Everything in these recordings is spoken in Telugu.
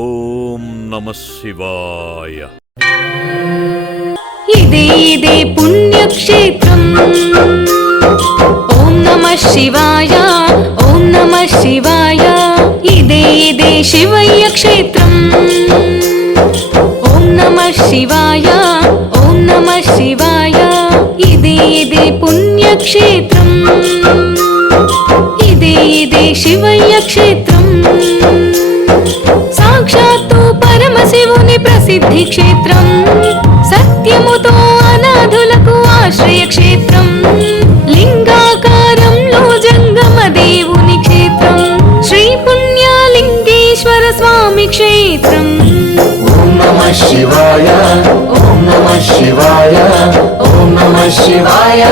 ఓం నమః శివాయ. ఇదే పుణ్యక్షేత్రం. ఓం నమః శివాయ, ఓం నమః శివాయ. ఇదే శివయ్య క్షేత్రం. ఓం నమః శివాయ, ఓం నమః శివాయ. ఇదే పుణ్యక్షేత్రం. ఇదే శివయ్య క్షేత్రం. సాక్షాత్తు పరమశివుని ప్రసిద్ధి క్షేత్రం. సత్యముతో అనాథులకు ఆశ్రయ క్షేత్రం. లింగాకారంలో జంగమ దేవుని క్షేత్రం. శ్రీ పుణ్యలింగేశ్వర స్వామి క్షేత్రం. ఓం నమః శివాయ, ఓం నమః శివాయ, ఓం నమః శివాయ,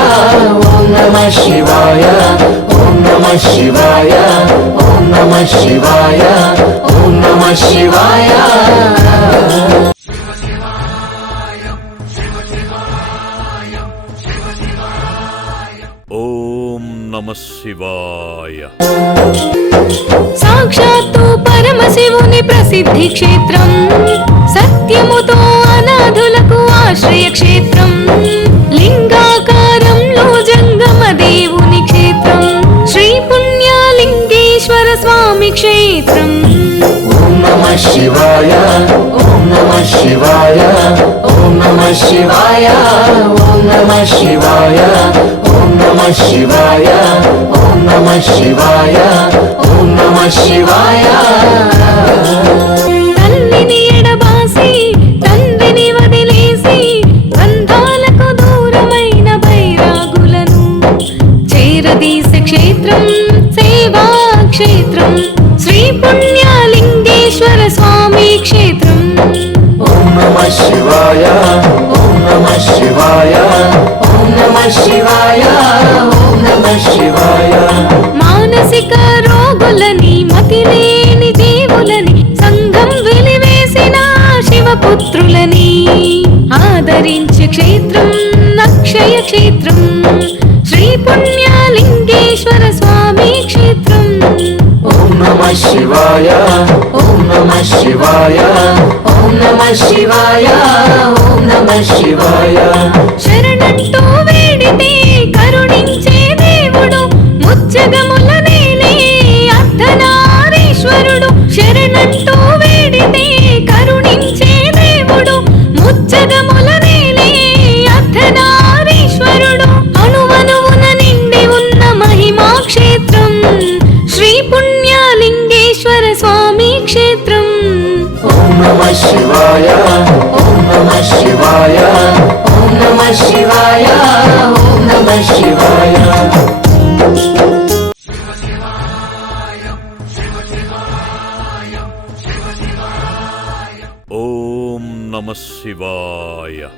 ఓం నమః శివాయ, ఓం నమః శివాయ, ఓం నమః శివాయ, ఓం నమః శివాయ. ఓం నమః శివాయ. సాక్షాత్తు పరమశివుని ప్రసిద్ధి క్షేత్రం. సత్యముతో అనాథులకు ఆశ్రయ క్షేత్రం. లింగాకారంలో జంగమ దేవుని క్షేత్రం. శ్రీ పుణ్యలింగేశ్వర స్వామి క్షేత్రం. ఓం నమః శివాయ, ఓం నమః శివాయ, ఓం నమః శివాయ, ఓం నమః శివాయ, ఓం నమః శివాయ, ఓం నమః శివాయ, ఓం నమః శివాయ. తల్లిని ఎడబాసి తండ్రిని వదిలేసి బంధాలకు దూరమైన బైరాగులను చేరదీసే క్షేత్రం. సేవా క్షేత్రం. శ్రీ పుణ్యలింగేశ్వర స్వామి క్షేత్రం. ఓం నమః శివాయ, ఓం నమః శివాయ, ఓం నమః శివాయ, ఓం నమః శివాయ. మానసిక రోగులని మతిలేని దేవులని సంఘం వెలివేసిన శివపుత్రులని ఆదరించే క్షేత్రం. అక్షయ క్షేత్రం. శ్రీ పుణ్యలింగేశ్వర స్వామి క్షేత్రం. ఓం నమః శివాయ, ఓం నమః శివాయ, ఓం నమః శివాయ, ఓం నమః శివాయ. శరణంటూ వేడితే కరుణించే దేవుడు. ముచ్చగముల నేలే అర్ధనారీశ్వరుడు. శరణంటూ వేడితే కరుణించే దేవుడు. ముచ్చగముల నేలే అర్ధనారీశ్వరుడు. అణువణువున నిండి ఉన్న మహిమా క్షేత్రం. శ్రీ పుణ్యలింగేశ్వర స్వామి క్షేత్రం. ఓం నమః శివాయ, ఓం నమః శివాయ, ఓం నమః శివాయ, ఓం నమః శివాయ. ఓం నమః శివాయ.